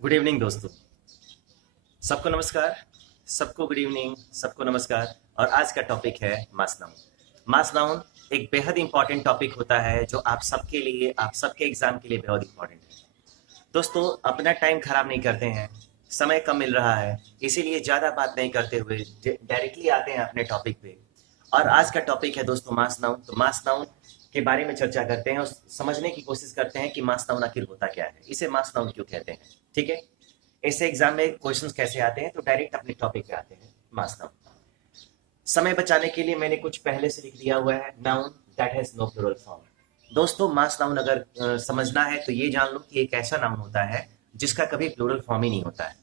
Good evening दोस्तों। सबको नमस्कार। सबको गुड इवनिंग, सबको नमस्कार। और आज का टॉपिक है मास नाउन। मास नाउन एक बेहद इंपॉर्टेंट टॉपिक होता है जो आप सबके लिए, आप सबके एग्जाम के लिए बहुत इंपॉर्टेंट है। दोस्तों, अपना टाइम खराब नहीं करते हैं, समय कम मिल रहा है, इसीलिए ज़्यादा बात नहीं करते हुए डायरेक्टली आते हैं अपने टॉपिक पे। और आज का टॉपिक है दोस्तों मास नाउन। तो मास नाउन के बारे में चर्चा करते हैं और समझने की कोशिश करते हैं कि मास नाउन आखिर होता क्या है, इसे मास नाउन क्यों कहते हैं। ठीक है, ऐसे एग्जाम में क्वेश्चंस कैसे आते हैं, तो डायरेक्ट अपने टॉपिक पे आते हैं, मास नाउन। समय बचाने के लिए मैंने कुछ पहले से लिख दिया हुआ है, noun that has no plural form. दोस्तों, मास नाउन अगर समझना है तो ये जान लो कि एक ऐसा नाउन होता है जिसका कभी प्लूरल फॉर्म ही नहीं होता है।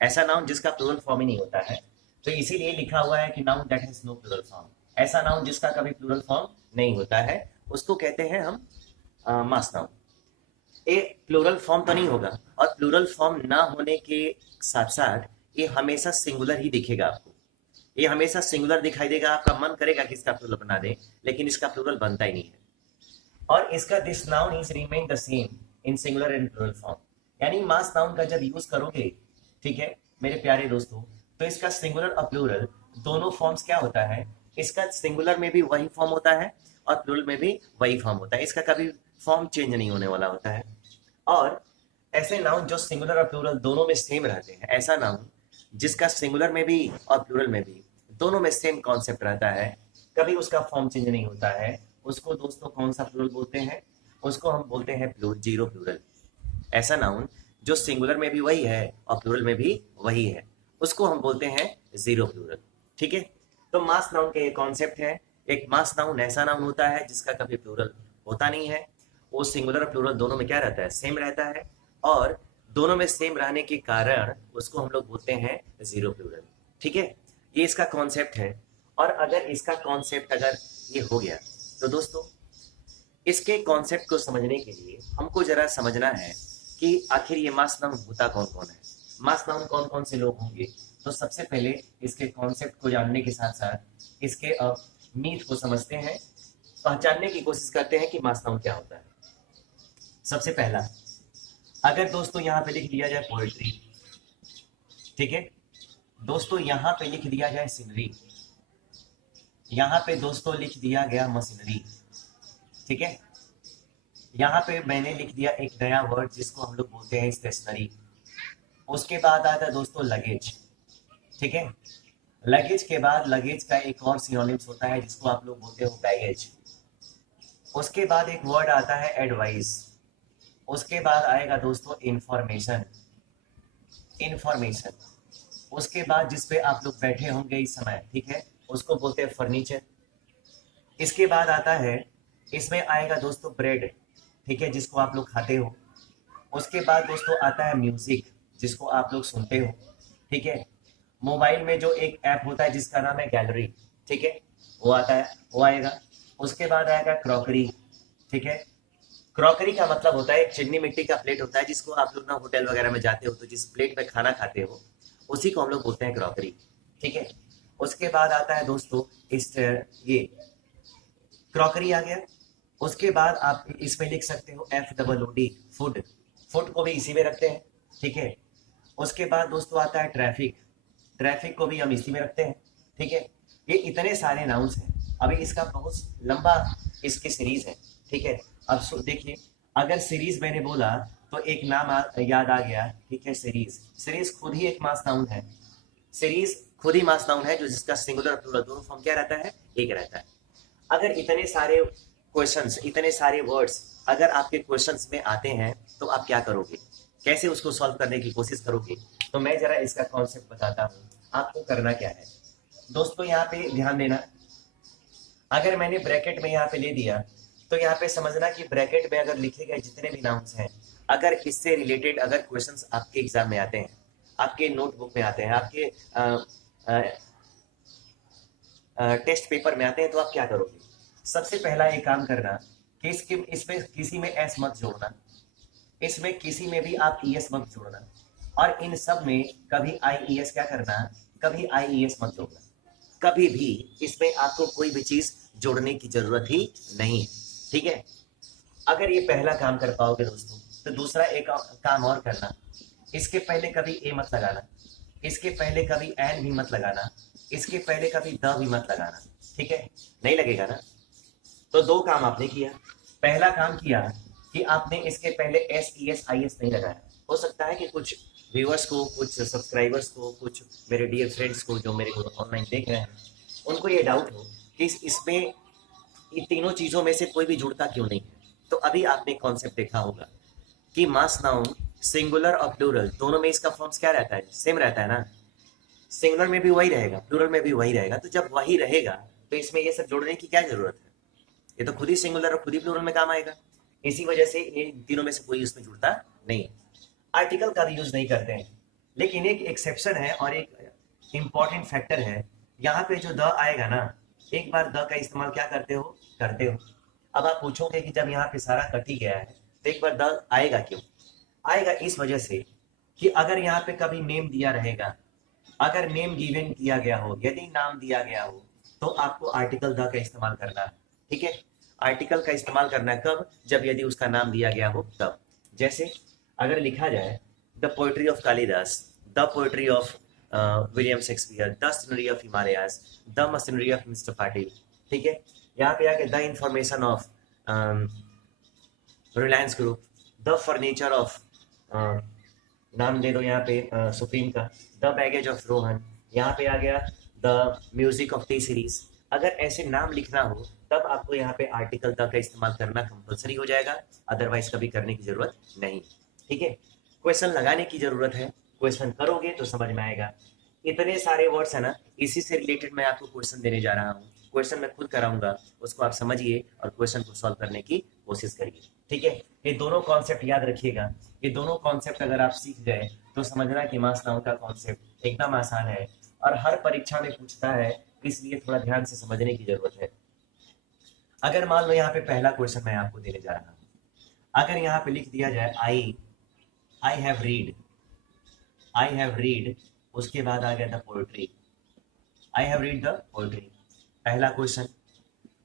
ऐसा नाउन जिसका प्लूरल फॉर्म ही नहीं होता है, तो इसीलिए लिखा हुआ है कि noun that has no plural form. ऐसा नाउन जिसका कभी प्लूरल फॉर्म नहीं होता है उसको कहते हैं हम मास नाउन। ये प्लूरल फॉर्म तो नहीं होगा, और प्लूरल फॉर्म ना होने के साथ साथ ये हमेशा सिंगुलर ही दिखेगा आपको। ये हमेशा सिंगुलर दिखाई देगा, आपका मन करेगा कि इसका प्लूरल बना दे, लेकिन इसका प्लूरल बनता ही नहीं है। और इसका this noun is remain the same in singular and plural form. यानी मास नाउन का जब यूज करोगे, ठीक है मेरे प्यारे दोस्तों, तो इसका सिंगुलर और प्लूरल दोनों फॉर्म्स क्या होता है, इसका सिंगुलर में भी वही फॉर्म होता है और प्लूरल में भी वही फॉर्म होता है। इसका कभी फॉर्म चेंज नहीं होने वाला होता है। और ऐसे नाउन जो सिंगुलर और प्लूरल दोनों में सेम रहते हैं, ऐसा नाउन जिसका सिंगुलर में भी और प्लूरल में भी दोनों में सेम कॉन्सेप्ट रहता है, कभी उसका फॉर्म चेंज नहीं होता है, उसको दोस्तों कौन सा प्लूरल बोलते हैं? उसको हम बोलते हैं जीरो प्लूरल। ऐसा नाउन जो सिंगुलर में भी वही है और प्लूरल में भी वही है, उसको हम बोलते हैं जीरो प्लूरल। ठीक है, तो मास नाउन का ये कॉन्सेप्ट है। एक मास नाउन ऐसा नाउन होता है जिसका कभी प्लूरल होता नहीं है, वो सिंगुलर और प्लूरल दोनों में क्या रहता है, सेम रहता है, और दोनों में सेम रहने के कारण उसको हम लोग बोलते हैं जीरो प्लूरल। ठीक है, ये इसका कॉन्सेप्ट है। और अगर इसका कॉन्सेप्ट अगर ये हो गया, तो दोस्तों इसके कॉन्सेप्ट को समझने के लिए हमको जरा समझना है कि आखिर ये मास नाउन होता कौन कौन है, मास नाउन कौन कौन से लोग होंगे। तो सबसे पहले इसके कॉन्सेप्ट को जानने के साथ साथ इसके मीथ को समझते हैं, पहचानने की कोशिश करते हैं कि मास नाउन क्या होता है। सबसे पहला, अगर दोस्तों यहाँ पे लिख दिया जाए पोएट्री, ठीक है दोस्तों, यहाँ पे लिख दिया जाए सीनरी, यहाँ पे दोस्तों लिख दिया गया मशीनरी, ठीक है, यहाँ पे मैंने लिख दिया एक नया वर्ड जिसको हम लोग बोलते हैं स्टेशनरी। उसके बाद आता है दोस्तों लगेज, ठीक है, लगेज के बाद लगेज का एक और सिनोनिम्स होता है जिसको आप लोग बोलते हो बैगेज। उसके बाद एक वर्ड आता है एडवाइस। उसके बाद आएगा दोस्तों इंफॉर्मेशन, इंफॉर्मेशन। उसके बाद जिसपे आप लोग बैठे होंगे इस समय, ठीक है, उसको बोलते हैं फर्नीचर। इसके बाद आता है, इसमें आएगा दोस्तों ब्रेड, ठीक है, जिसको आप लोग खाते हो। उसके बाद दोस्तों आता है म्यूजिक, जिसको आप लोग सुनते हो, ठीक है। मोबाइल में जो एक ऐप होता है जिसका नाम है गैलरी, ठीक है, वो आता है, वो आएगा। उसके बाद आएगा क्रॉकरी, ठीक है। क्रॉकरी का मतलब होता है एक चिकनी मिट्टी का प्लेट होता है जिसको आप लोग ना होटल वगैरह में जाते हो तो जिस प्लेट में खाना खाते हो उसी को हम लोग बोलते हैं क्रॉकरी, ठीक है। उसके बाद आता है दोस्तों इस ये क्रॉकरी आ गया। उसके बाद आप इसमें लिख सकते हो FOOD, फूड, फूड को भी इसी में रखते हैं, ठीक है। उसके बाद दोस्तों आता है ट्रैफिक, ट्रैफिक को भी हम इसी में रखते हैं, ठीक है। ये इतने सारे नाउन्स हैं। अभी इसका बहुत लंबा इसकी सीरीज है, ठीक है। अब देखिए, अगर सीरीज मैंने बोला तो एक नाम याद आ गया, ठीक है, सीरीज। सीरीज खुद ही एक मास नाउन है, सीरीज खुद ही मास नाउन है जो जिसका सिंगुलर और प्लूरल दोनों फॉर्म क्या रहता है, एक रहता है। अगर इतने सारे क्वेश्चंस, इतने सारे वर्ड्स अगर आपके क्वेश्चंस में आते हैं तो आप क्या करोगे, कैसे उसको सॉल्व करने की कोशिश करोगे? तो मैं जरा इसका कॉन्सेप्ट बताता हूँ आपको करना क्या है। दोस्तों यहाँ पे ध्यान देना, अगर मैंने ब्रैकेट में यहाँ पे ले दिया तो यहाँ पे समझना कि ब्रैकेट में अगर लिखे गए जितने भी नाउन्स हैं, अगर इससे रिलेटेड अगर क्वेश्चंस आपके एग्जाम में आते हैं, आपके नोटबुक में आते हैं, आपके टेस्ट पेपर में आते हैं, तो आप क्या करोगे? सबसे पहला एक काम करना कि इसमें किसी में एस मत जोड़ना, इसमें किसी में भी आप ईएस मत जोड़ना, और इन सब में कभी आईईएस क्या करना, कभी आईईएस मत जोड़ना। कभी भी इसमें आपको कोई भी चीज जोड़ने की जरूरत ही नहीं है, ठीक है। अगर ये पहला काम कर पाओगे दोस्तों, तो दूसरा एक काम और करना इसके पहले कभी ए मत लगाना, इसके पहले कभी एन भी मत लगाना, इसके पहले कभी द भी मत लगाना, ठीक है, नहीं लगेगा ना। तो दो काम आपने किया। पहला काम किया कि आपने इसके पहले S E S I S नहीं लगाया। हो सकता है कि कुछ व्यूअर्स को, कुछ सब्सक्राइबर्स को, कुछ मेरे डियर फ्रेंड्स को जो मेरे को ऑनलाइन देख रहे हैं, उनको ये डाउट हो कि इसमें इन तीनों चीजों में से कोई भी जुड़ता क्यों नहीं है। तो अभी आपने कॉन्सेप्ट देखा होगा कि मास नाउन सिंगुलर और प्लूरल दोनों में इसका फॉर्म्स क्या रहता है, सेम रहता है ना। सिंगुलर में भी वही रहेगा, प्लूरल में भी वही रहेगा। तो जब वही रहेगा तो इसमें ये सब जोड़ने की क्या जरूरत है, ये तो खुद ही सिंगुलर और खुद ही प्लूरल में काम आएगा। इसी वजह से ये तीनों में से कोई उसमें जुड़ता नहीं है। आर्टिकल का भी यूज नहीं करते हैं, लेकिन एक एक्सेप्शन है और एक इंपॉर्टेंट फैक्टर है। यहाँ पे जो द आएगा ना, एक बार द का इस्तेमाल क्या करते हो, करते हो। अब आप पूछोगे कि जब यहाँ पे सारा कट ही गया है तो एक बार द आएगा क्यों। आएगा इस वजह से कि अगर यहाँ पे कभी नेम दिया रहेगा, अगर नेम गिवन किया गया हो, यदि नाम दिया गया हो, तो आपको आर्टिकल द का इस्तेमाल करना है, ठीक है। आर्टिकल का इस्तेमाल करना है कब, जब यदि उसका नाम दिया गया हो तब। जैसे अगर लिखा जाए the poetry of Kalidas, the poetry of William Shakespeare, the scenery of Himalayas, the machinery of mister Patil, ठीक है। यहाँ पे आके the information of Reliance group, the furniture of, नाम दे दो यहाँ पे सुप्रीम का, द बैगेज ऑफ रोहन, यहाँ पे आ गया the music of T series. अगर ऐसे नाम लिखना हो तब आपको यहाँ पे आर्टिकल द का इस्तेमाल करना कंपलसरी हो जाएगा, अदरवाइज कभी करने की जरूरत नहीं, ठीक है। क्वेश्चन लगाने की जरूरत है, क्वेश्चन करोगे तो समझ में आएगा। इतने सारे वर्ड्स है ना, इसी से रिलेटेड मैं आपको क्वेश्चन देने जा रहा हूँ। क्वेश्चन मैं खुद कराऊंगा, उसको आप समझिए और क्वेश्चन को सॉल्व करने की कोशिश करिए, ठीक है। ये दोनों कॉन्सेप्ट याद रखिएगा। ये दोनों कॉन्सेप्ट अगर आप सीख गए तो समझना कि मास नाउन का कॉन्सेप्ट एकदम आसान है और हर परीक्षा में पूछता है, इसलिए थोड़ा ध्यान से समझने की जरूरत है। अगर मान लो यहाँ पे पहला क्वेश्चन मैं आपको देने जा रहा हूँ, अगर यहाँ पे लिख दिया जाए I have read, I have read, उसके बाद आ गया the poetry, I have read the poetry, पहला क्वेश्चन।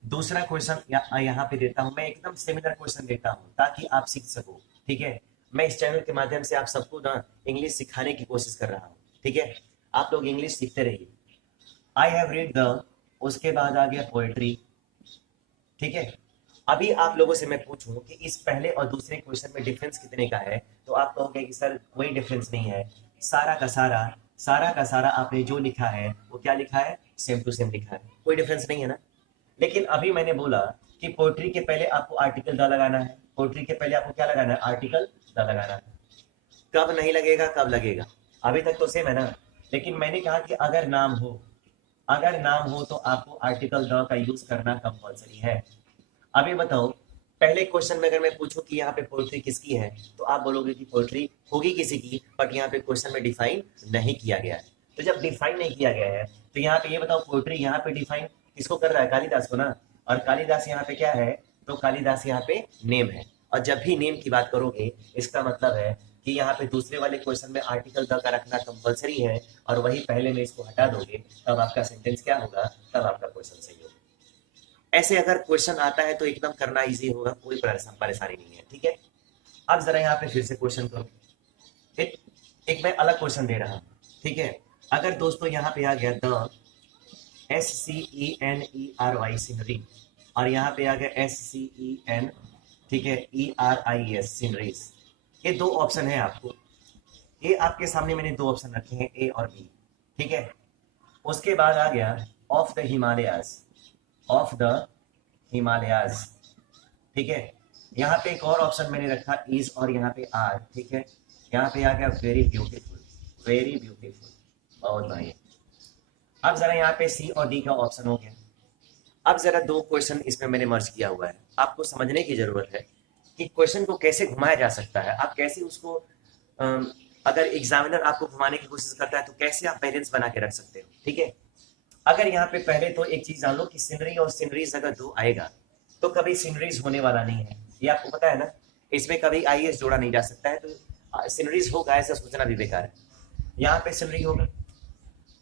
दूसरा क्वेश्चन यहाँ पे देता हूं मैं, एकदम सिमिलर क्वेश्चन देता हूं ताकि आप सीख सको, ठीक है। मैं इस चैनल के माध्यम से आप सबको ना इंग्लिश सिखाने की कोशिश कर रहा हूँ, ठीक है। आप लोग इंग्लिश सीखते रहिए। आई हैव रीड द, उसके बाद आ गया पोएट्री, ठीक है। अभी आप लोगों से मैं पूछूं कि इस पहले और दूसरे क्वेश्चन में डिफरेंस कितने का है, तो आप कहोगे कि सर कोई डिफरेंस नहीं है, सारा का सारा आपने जो लिखा है वो क्या लिखा है, सेम टू सेम लिखा है, कोई डिफरेंस नहीं है ना। लेकिन अभी मैंने बोला कि पोएट्री के पहले आपको आर्टिकल द लगाना है, पोएट्री के पहले आपको क्या लगाना है, आर्टिकल द लगाना है। कब नहीं लगेगा, कब लगेगा, अभी तक तो सेम है ना। लेकिन मैंने कहा कि अगर नाम हो, अगर नाम हो तो आपको आर्टिकल द का यूज करना कंपलसरी है। अभी बताओ, पहले क्वेश्चन में अगर मैं पूछूं कि यहाँ पे पोएट्री किसकी है, तो आप बोलोगे कि पोएट्री होगी किसी की, बट यहाँ पे क्वेश्चन में डिफाइन नहीं किया गया है। तो जब डिफाइन नहीं किया गया है तो यहाँ पे ये बताओ, पोएट्री यहाँ पे डिफाइन किसको कर रहा है, कालिदास को ना। और कालिदास यहाँ पे क्या है, तो कालिदास यहाँ पे नेम है। और जब भी नेम की बात करोगे इसका मतलब है कि यहाँ पे दूसरे वाले क्वेश्चन में आर्टिकल द का रखना कंपलसरी है, और वही पहले में इसको हटा दोगे तब आपका सेंटेंस क्या होगा, तब आपका क्वेश्चन सही होगा। ऐसे अगर क्वेश्चन आता है तो एकदम करना इजी होगा, कोई परेशानी नहीं है, ठीक है। अब जरा यहाँ पे फिर से क्वेश्चन करो, एक मैं अलग क्वेश्चन दे रहा हूँ, ठीक है। अगर दोस्तों यहाँ पे आ गया द SCENERY सीनरी, और यहाँ पे आ गया SCEN, ठीक है, ERIS सीनरीज, ये दो ऑप्शन है आपको। ये आपके सामने मैंने दो ऑप्शन रखे हैं, ए और बी, ठीक है। उसके बाद आ गया of the Himalayas, of the Himalayas, ठीक है। यहाँ पे एक और ऑप्शन मैंने रखा इज, और यहाँ पे आर, ठीक है। यहाँ पे आ गया वेरी ब्यूटीफुल, वेरी ब्यूटीफुल, बहुत बढ़िया। अब जरा यहाँ पे सी और डी का ऑप्शन हो गया। अब जरा दो क्वेश्चन इसमें मैंने मर्ज किया हुआ है, आपको समझने की जरूरत है कि क्वेश्चन को कैसे घुमाया जा सकता है, आप कैसे उसको अगर एग्जामिनर आपको घुमाने की कोशिश करता है तो कैसे आप बैलेंस बना के रख सकते हो, ठीक है। अगर यहाँ पे पहले तो एक चीज जान लो कि सीनरी और सीनरीज अगर दो आएगा तो कभी सीनरीज होने वाला नहीं है, ये आपको पता है ना। इसमें कभी आईएएस जोड़ा नहीं जा सकता है, तो सीनरीज होगा ऐसा सोचना भी बेकार है। यहाँ पे सीनरी होगा,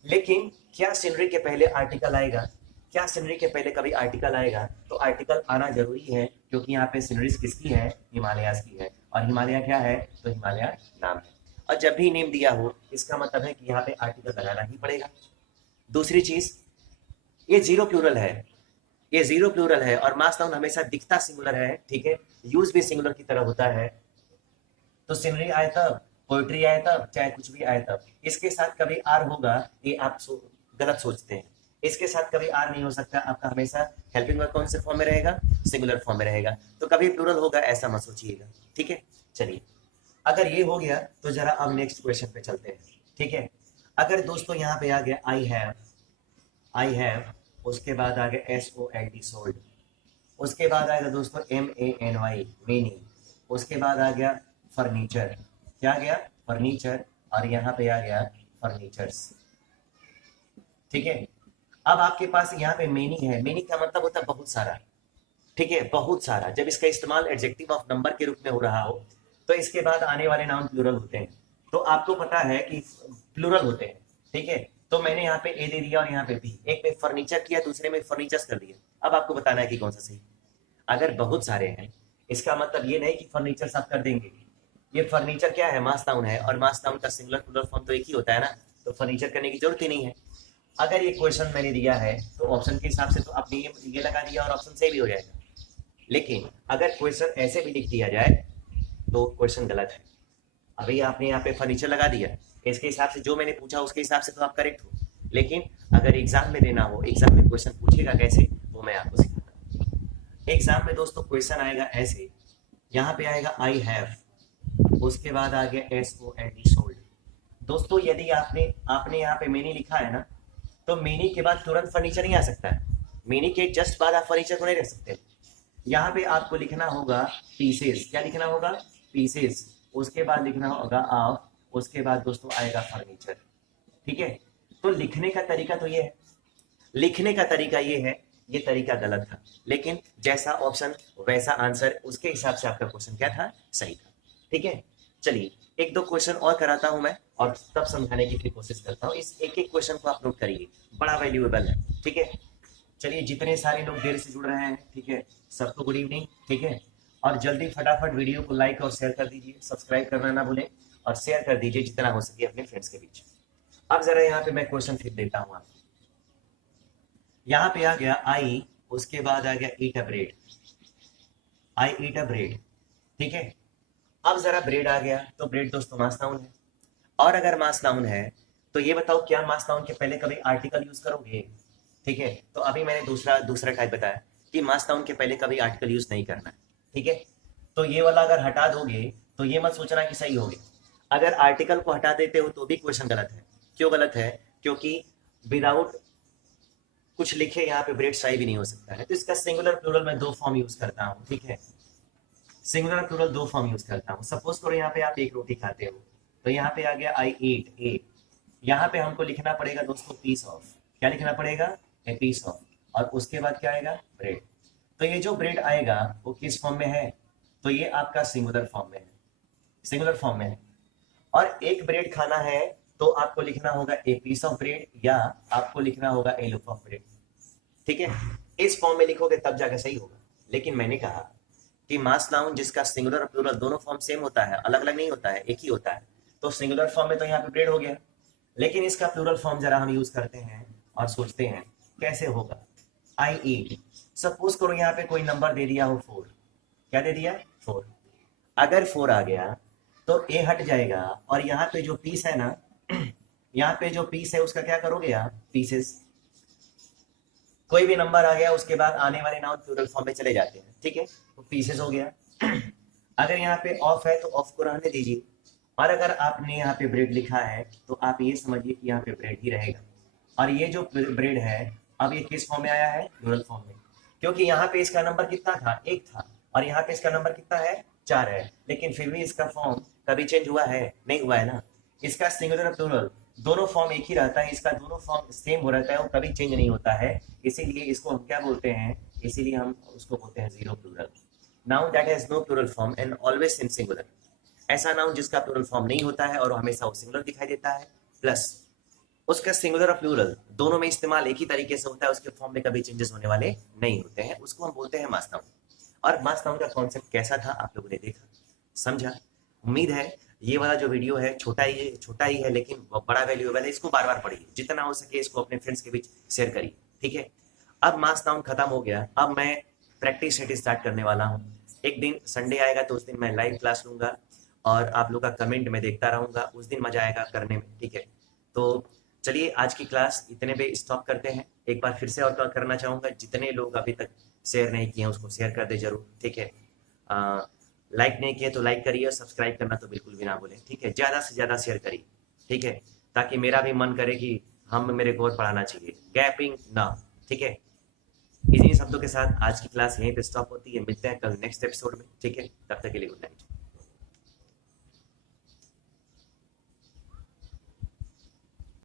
लेकिन क्या सीनरी के पहले आर्टिकल आएगा, क्या सीनरी के पहले कभी आर्टिकल आएगा, तो आर्टिकल आना जरूरी है, क्योंकि यहाँ पे सीनरीज किसकी है, हिमालयाज की है, और हिमालय क्या है, तो हिमालय नाम है। और जब भी नेम दिया हो इसका मतलब है कि यहाँ पे आर्टिकल लगाना ही पड़ेगा। दूसरी चीज, ये जीरो प्लूरल है, ये जीरो प्लूरल है और मास नाउन हमेशा दिखता सिंगुलर है, ठीक है, यूज भी सिंगुलर की तरह होता है। तो सिनरी आए तब, पोइट्री आए तब, चाहे कुछ भी आए तब, इसके साथ कभी आर होगा ये आप गलत सोचते हैं। इसके साथ कभी आर नहीं हो सकता, आपका हमेशा हेल्पिंग वर्ब कौन से फॉर्म में रहेगा, सिंगुलर फॉर्म में रहेगा। तो कभी प्लूरल होगा ऐसा मत सोचिएगा, ठीक है। चलिए, अगर ये हो गया तो जरा अब नेक्स्ट क्वेश्चन पे चलते हैं, ठीक है। अगर दोस्तों यहाँ पे आ गया आई हैव, उसके बाद आ गया SOLD सोल्ड, उसके बाद आएगा दोस्तों MANY मेनी, उसके बाद आ गया फर्नीचर, क्या गया फर्नीचर, और यहाँ पे आ गया फर्नीचर्स, ठीक है। अब आपके पास यहाँ पे मेनी है, मेनी का मतलब होता है बहुत सारा, ठीक है, बहुत सारा। जब इसका इस्तेमाल एडजेक्टिव ऑफ नंबर के रूप में हो रहा हो तो इसके बाद आने वाले नाउन प्लूरल होते हैं। तो आपको पता है कि प्लूरल होते हैं, ठीक है। तो मैंने यहाँ पे ए दे दिया और यहाँ पे बी, एक में फर्नीचर किया, दूसरे में फर्नीचर्स कर दिया। अब आपको बताना है कि कौन सा सही। अगर बहुत सारे हैं इसका मतलब ये नहीं कि फर्नीचर आप कर देंगे। ये फर्नीचर क्या है, मास नाउन है, और मास नाउन का सिंगुलर प्लूरल फॉर्म तो एक ही होता है ना, तो फर्नीचर करने की जरूरत ही नहीं है। अगर ये क्वेश्चन मैंने दिया है तो ऑप्शन के हिसाब से तो आपने ये लगा दिया और ऑप्शन सही भी हो जाएगा। लेकिन अगर क्वेश्चन ऐसे भी लिख दिया जाए तो क्वेश्चन गलत है। अभी आपने यहाँ पे फर्नीचर लगा दिया, इसके हिसाब से जो मैंने पूछा उसके हिसाब से तो आप करेक्ट हो, लेकिन अगर एग्जाम में देना हो, एग्जाम में क्वेश्चन पूछेगा कैसे वो मैं आपको सिखाता हूँ। एग्जाम में दोस्तों क्वेश्चन आएगा ऐसे, यहाँ पे आएगा आई हैव, उसके बाद आ गया SOLD सोल्ड। दोस्तों यदि आपने यहाँ पे मेनी लिखा है ना, तो मेनी के बाद तुरंत फर्नीचर नहीं आ सकता है, मेनी के जस्ट बाद आप फर्नीचर को नहीं रख सकते। यहाँ पे आपको लिखना होगा पीसेस, क्या लिखना होगा पीसेस, उसके बाद लिखना होगा ऑफ, उसके बाद दोस्तों आएगा फर्नीचर, ठीक है। तो लिखने का तरीका तो ये है, लिखने का तरीका ये है, ये तरीका गलत था, लेकिन जैसा ऑप्शन वैसा आंसर, उसके हिसाब से आपका क्वेश्चन क्या था, सही था, ठीक है। चलिए एक दो क्वेश्चन और कराता हूं मैं और तब समझाने की फिर कोशिश करता हूं। इस एक एक क्वेश्चन को आप नोट करिए, बड़ा वैल्यूएबल है, ठीक है। चलिए जितने सारे लोग देर से जुड़ रहे हैं, ठीक है, सबको गुड इवनिंग, ठीक है। और जल्दी फटाफट वीडियो को लाइक और शेयर कर दीजिए, सब्सक्राइब करना ना भूलें और शेयर कर दीजिए जितना हो सके अपने फ्रेंड्स के बीच। अब जरा यहाँ पे मैं क्वेश्चन फिर देता हूँ आपको। यहाँ पे आ गया आई, उसके बाद आ गया ईट अ ब्रेड, आई ईट अ ब्रेड, ठीक है। अब जरा ब्रेड आ गया तो ब्रेड दोस्तों मास नाउन है, और अगर मास नाउन है तो ये बताओ क्या मास नाउन के पहले कभी आर्टिकल यूज करोगे, ठीक है। तो अभी मैंने दूसरा टाइप बताया कि मास नाउन के पहले कभी आर्टिकल यूज नहीं करना है, ठीक है। तो ये वाला अगर हटा दोगे तो ये मत सोचना कि सही हो गया। अगर आर्टिकल को हटा देते हो तो भी क्वेश्चन गलत है। क्यों गलत है, क्योंकि विदाउट कुछ लिखे यहाँ पे ब्रेड सही भी नहीं हो सकता है। तो इसका सिंगुलर प्लूरल में दो फॉर्म यूज करता हूँ, ठीक है, सिंगुलर प्लूरल दो फॉर्म यूज करता हूँ। सपोज करो यहाँ पे आप एक रोटी खाते हो, तो यहाँ पे आ गया आई ईट ए, यहाँ पे हमको लिखना पड़ेगा दोस्तों पीस ऑफ, क्या लिखना पड़ेगा, ए पीस ऑफ, और उसके बाद क्या आएगा, ब्रेड। तो ये जो ब्रेड आएगा वो किस फॉर्म में है, तो ये आपका सिंगुलर फॉर्म में है, सिंगुलर फॉर्म में है। और एक ब्रेड खाना है तो आपको लिखना होगा ए पीस ऑफ ब्रेड, या आपको लिखना होगा ए लूफ ऑफ ब्रेड, ठीक है। इस फॉर्म में लिखोगे तब जाकर सही होगा। लेकिन मैंने कहा कि मास नाउन जिसका सिंगुलर और प्लूरल दोनों फॉर्म सेम होता है, अलग अलग नहीं होता है, एक ही होता है। तो सिंगुलर फॉर्म में तो यहाँ पे ब्रेड हो गया, लेकिन इसका प्लूरल फॉर्म जरा हम यूज करते हैं और सोचते हैं कैसे होगा। आई ईट, सपोज करो यहाँ पे कोई नंबर दे दिया हो 4, क्या दे दिया 4, अगर 4 आ गया तो ए हट जाएगा, और यहाँ पे जो पीस है ना, यहाँ पे जो पीस है उसका क्या करोगे आप, पीसेस। कोई भी नंबर आ गया उसके बाद आने वाले नाउन प्लूरल फॉर्म में चले जाते हैं, ठीक है, तो पीसेस हो गया। अगर यहाँ पे ऑफ है तो ऑफ को रहने दीजिए, और अगर आपने यहाँ पे ब्रेड लिखा है तो आप ये समझिए कि यहाँ पे ब्रेड ही रहेगा। और ये जो ब्रेड है अब ये किस फॉर्म में आया है, प्लूरल फॉर्म में, क्योंकि यहाँ पे इसका नंबर कितना था, 1 था, और यहाँ पे इसका नंबर कितना है, 4 है। लेकिन फिर भी इसका फॉर्म कभी चेंज हुआ है, नहीं हुआ है ना। इसका सिंगुलर और प्लूरल दोनों फॉर्म एक ही रहता है, इसका दोनों फॉर्म सेम हो रहता है, वो कभी चेंज नहीं होता है। इसीलिए इसको हम क्या बोलते हैं, इसीलिए हम उसको बोलते हैं zero plural, noun that has no plural form and always in singular. ऐसा नाउन जिसका प्लूरल फॉर्म नहीं होता है और हमेशा वो सिंगुलर दिखाई देता है, प्लस उसका सिंगुलर और प्लूरल दोनों में इस्तेमाल एक ही तरीके से होता है, उसके फॉर्म में कभी चेंजेस होने वाले नहीं होते हैं, उसको हम बोलते हैं मास नाउन। और मास नाउन का कॉन्सेप्ट कैसा था आप लोगों ने देखा, समझा। उम्मीद है ये वाला जो वीडियो है छोटा ही है लेकिन वो बड़ा वैल्यूएबल है। इसको बार बार पढ़िए, जितना हो सके इसको अपने फ्रेंड्स के बीच शेयर करिए, ठीक है। अब मास नाउन खत्म हो गया, अब मैं प्रैक्टिस सेट स्टार्ट करने वाला हूँ। एक दिन संडे आएगा तो उस दिन मैं लाइव क्लास लूंगा और आप लोग का कमेंट मैं देखता रहूंगा, उस दिन मजा आएगा करने में, ठीक है। तो चलिए आज की क्लास इतने पे स्टॉप करते हैं। एक बार फिर से और करना चाहूंगा, जितने लोग अभी तक शेयर नहीं किए हैं उसको शेयर कर दे जरूर, ठीक है। लाइक नहीं किए तो लाइक करिए और सब्सक्राइब करना तो बिल्कुल भी ना भूलें, ठीक है। ज़्यादा से ज़्यादा शेयर करिए, ठीक है, ताकि मेरा भी मन करे कि हम मेरे को और पढ़ाना चाहिए, गैपिंग ना, ठीक है। इन्हीं शब्दों के साथ आज की क्लास यहीं पे स्टॉप होती है। मिलते हैं कल नेक्स्ट एपिसोड में, ठीक है। तब तक के लिए गुड नाइट।